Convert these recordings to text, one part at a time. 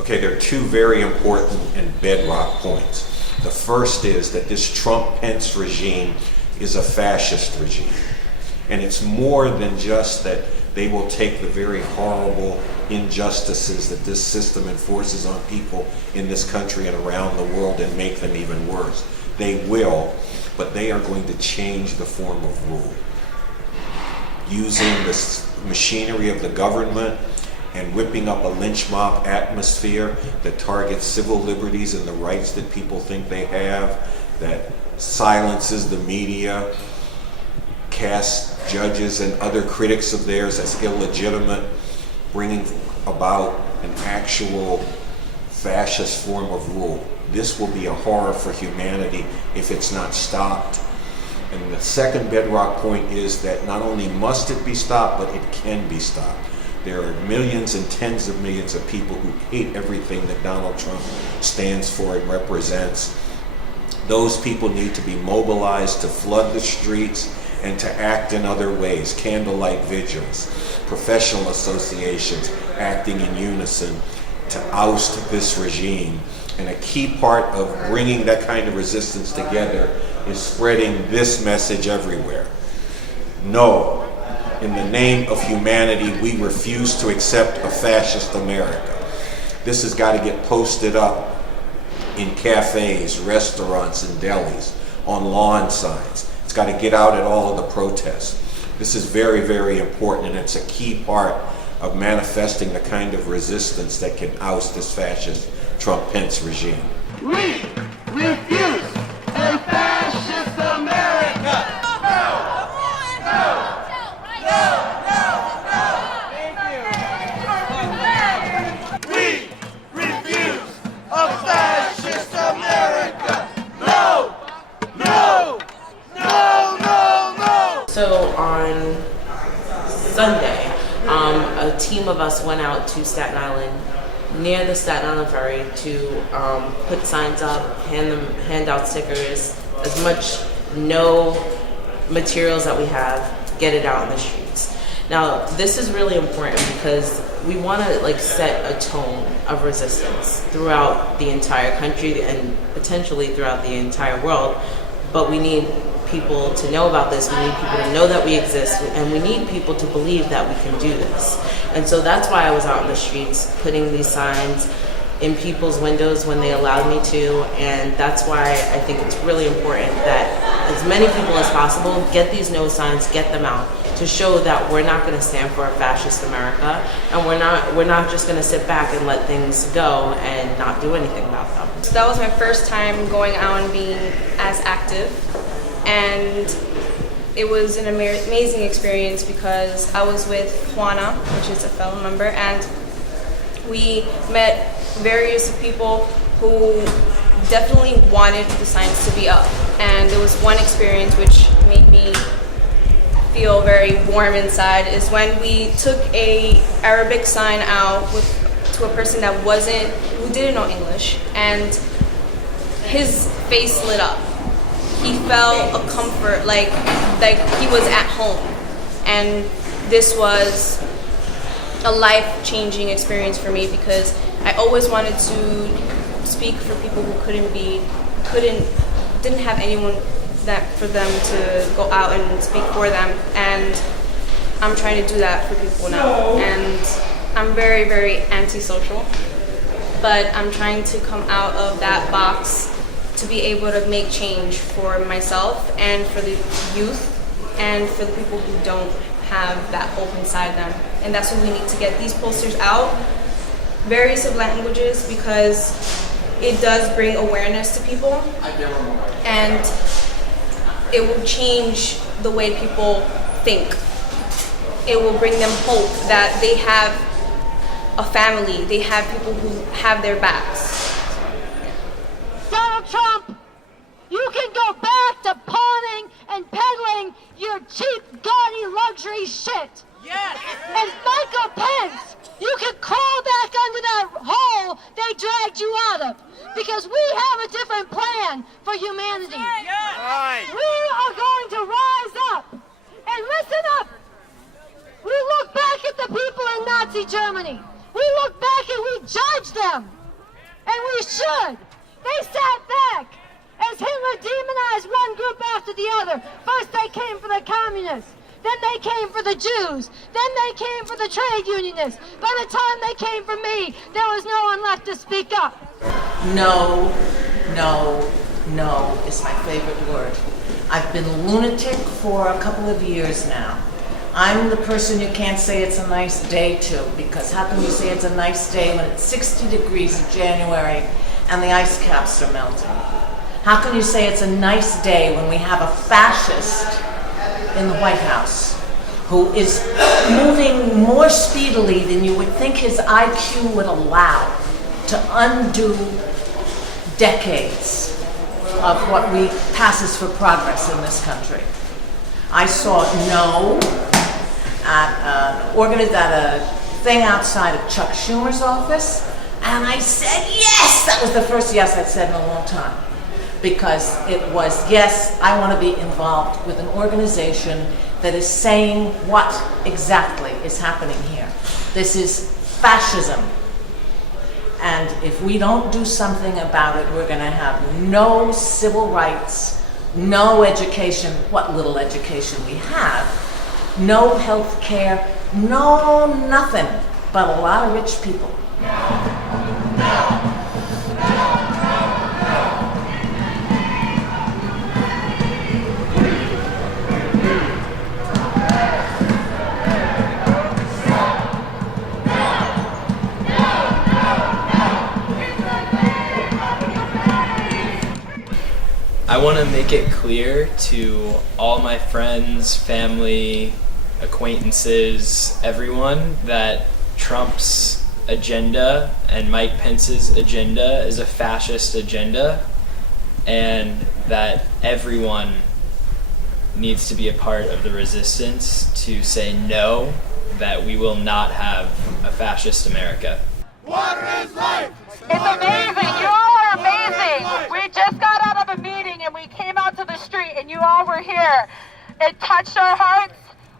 Okay, there are two very important and bedrock points. The first is that this Trump-Pence regime is a fascist regime. And it's more than just that they will take the very horrible injustices that this system enforces on people in this country and around the world and make them even worse. They will, but they are going to change the form of rule. Using the machinery of the government and whipping up a lynch mob atmosphere that targets civil liberties and the rights that people think they have, that silences the media, casts judges and other critics of theirs as illegitimate, bringing about an actual fascist form of rule. This will be a horror for humanity if it's not stopped. And the second bedrock point is that not only must it be stopped, but it can be stopped. There are millions and tens of millions of people who hate everything that Donald Trump stands for and represents. Those people need to be mobilized to flood the streets and to act in other ways. Candlelight vigils, professional associations acting in unison to oust this regime. And a key part of bringing that kind of resistance together is spreading this message everywhere. No. In the name of humanity, we refuse to accept a fascist America. This has got to get posted up in cafes, restaurants, and delis, on lawn signs. It's got to get out at all of the protests. This is very, very important, and it's a key part of manifesting the kind of resistance that can oust this fascist Trump-Pence regime. We refuse a fascist America! So on Sunday, a team of us went out to Staten Island, near the Staten Island ferry, to put signs up, hand out stickers, as much no materials that we have, get it out in the streets. Now, this is really important because we want to set a tone of resistance throughout the entire country and potentially throughout the entire world, but we need people to know about this, we need people to know that we exist, and we need people to believe that we can do this. And so that's why I was out in the streets putting these signs in people's windows when they allowed me to, and that's why I think it's really important that as many people as possible get these no signs, get them out, to show that we're not going to stand for a fascist America, and we're not just going to sit back and let things go and not do anything about them. So that was my first time going out and being as active. And it was an amazing experience because I was with Juana, which is a fellow member, and we met various people who definitely wanted the signs to be up. And there was one experience which made me feel very warm inside, is when we took a Arabic sign out to a person who didn't know English, and his face lit up. He felt a comfort, like he was at home. And this was a life-changing experience for me because I always wanted to speak for people who didn't have anyone for them to go out and speak for them. And I'm trying to do that for people now. And I'm very, very antisocial, but I'm trying to come out of that box to be able to make change for myself and for the youth and for the people who don't have that hope inside them. And that's what we need to get these posters out, various of languages, because it does bring awareness to people, and it will change the way people think. It will bring them hope that they have a family, they have people who have their backs. Donald Trump, you can go back to pawning and peddling your cheap, gaudy luxury shit. Yes! And Michael Pence, you can crawl back under that hole they dragged you out of, because we have a different plan for humanity. Yes! Right. We are going to rise up. And listen up. We look back at the people in Nazi Germany. We look back and we judge them. And we should. They sat back as Hitler demonized one group after the other. First they came for the communists. Then they came for the Jews. Then they came for the trade unionists. By the time they came for me, there was no one left to speak up. No, no, no is my favorite word. I've been lunatic for a couple of years now. I'm the person you can't say it's a nice day to, because how can you say it's a nice day when it's 60 degrees in January and the ice caps are melting? How can you say it's a nice day when we have a fascist in the White House who is moving more speedily than you would think his IQ would allow to undo decades of what we passes for progress in this country? I saw no at a thing outside of Chuck Schumer's office, and I said yes. That was the first yes I'd said in a long time, because it was, yes, I want to be involved with an organization that is saying what exactly is happening here. This is fascism. And if we don't do something about it, we're going to have no civil rights, no education, what little education we have, no health care, no nothing but a lot of rich people. I want to make it clear to all my friends, family, acquaintances, everyone, that Trump's agenda and Mike Pence's agenda is a fascist agenda, and that everyone needs to be a part of the resistance to say no, that we will not have a fascist America. Water is life! It's amazing. You all are amazing. We just got out of a meeting and we came out to the street and you all were here. It touched our hearts.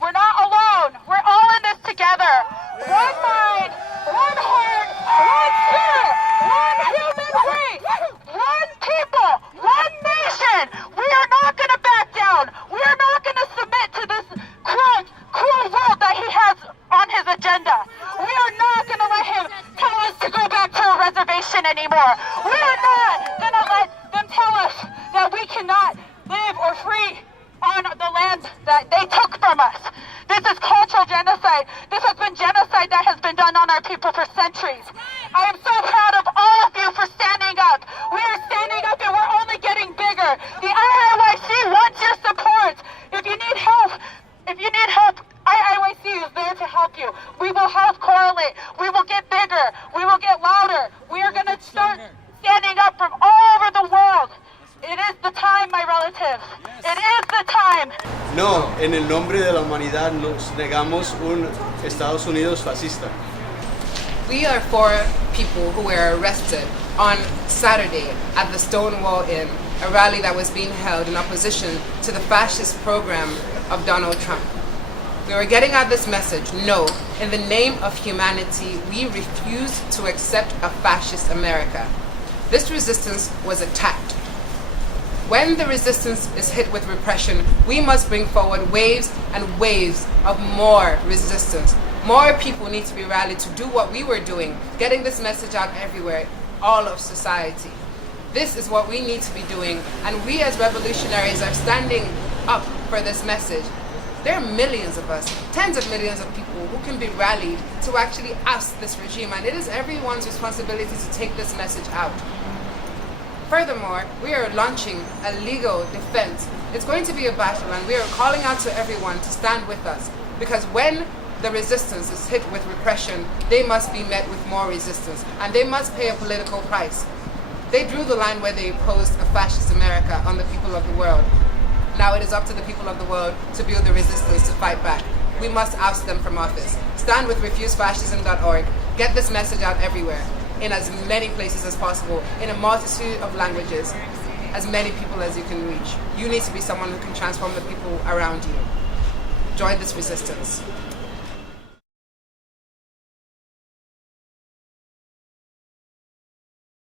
We're not alone. We're all in this together. One mind, one heart, one spirit, one human race, one people, one nation. We are not going to back down. We are not going to submit to this cruel world that he has on his agenda. We are not going to let him tell us to go back to a reservation anymore. We are not going to let them tell us that we cannot live or free on the land that they took from us. This is cultural genocide. This has been genocide that has been done on our people for centuries. I am so proud of all of you for standing up. We are standing up and we're only getting bigger. The IIYC wants your support. If you need help, IIYC is there to help you. We will help correlate. We will get bigger. We will get louder. We are going to start standing up from all over the world. It is the time, my relatives. It is the time. No, en el nombre de la humanidad nos negamos un Estados Unidos fascista. We are 4 people who were arrested on Saturday at the Stonewall Inn, a rally that was being held in opposition to the fascist program of Donald Trump. We were getting out this message: no, in the name of humanity, we refuse to accept a fascist America. This resistance was attacked. When the resistance is hit with repression, we must bring forward waves and waves of more resistance. More people need to be rallied to do what we were doing, getting this message out everywhere, all of society. This is what we need to be doing, and we as revolutionaries are standing up for this message. There are millions of us, tens of millions of people who can be rallied to actually oust this regime, and it is everyone's responsibility to take this message out. Furthermore, we are launching a legal defense. It's going to be a battle, and we are calling out to everyone to stand with us, because when the resistance is hit with repression, they must be met with more resistance, and they must pay a political price. They drew the line where they imposed a fascist America on the people of the world. Now it is up to the people of the world to build the resistance to fight back. We must oust them from office. Stand with refusefascism.org. Get this message out everywhere, in as many places as possible, in a multitude of languages, as many people as you can reach. You need to be someone who can transform the people around you. Join this resistance.